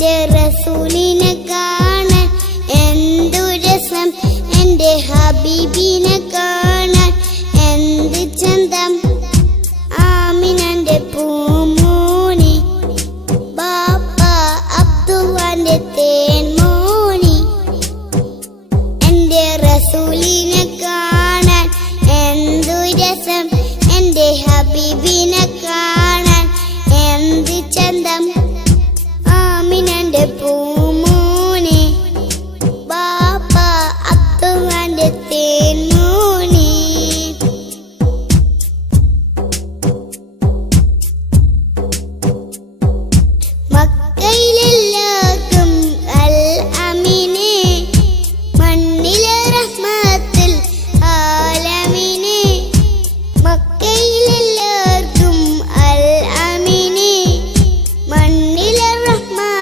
എന്റെ റസൂലിനെ കാണാൻ എന്തു രസം, എന്റെ ഹബീബിനെ കാണാൻ എന്ത് ചന്തം. ആമിനന്റെ പൂമോനി, ബാപ്പ അബ്ദുള്ളാന്റെ തേൻമോനി. എന്റെ റസൂലിനെ കാണാൻ എന്തു രസം, എന്റെ ഹബീബിനെ കാണാൻ എന്ത് ചന്തം. ആമിനന്റെ പൂ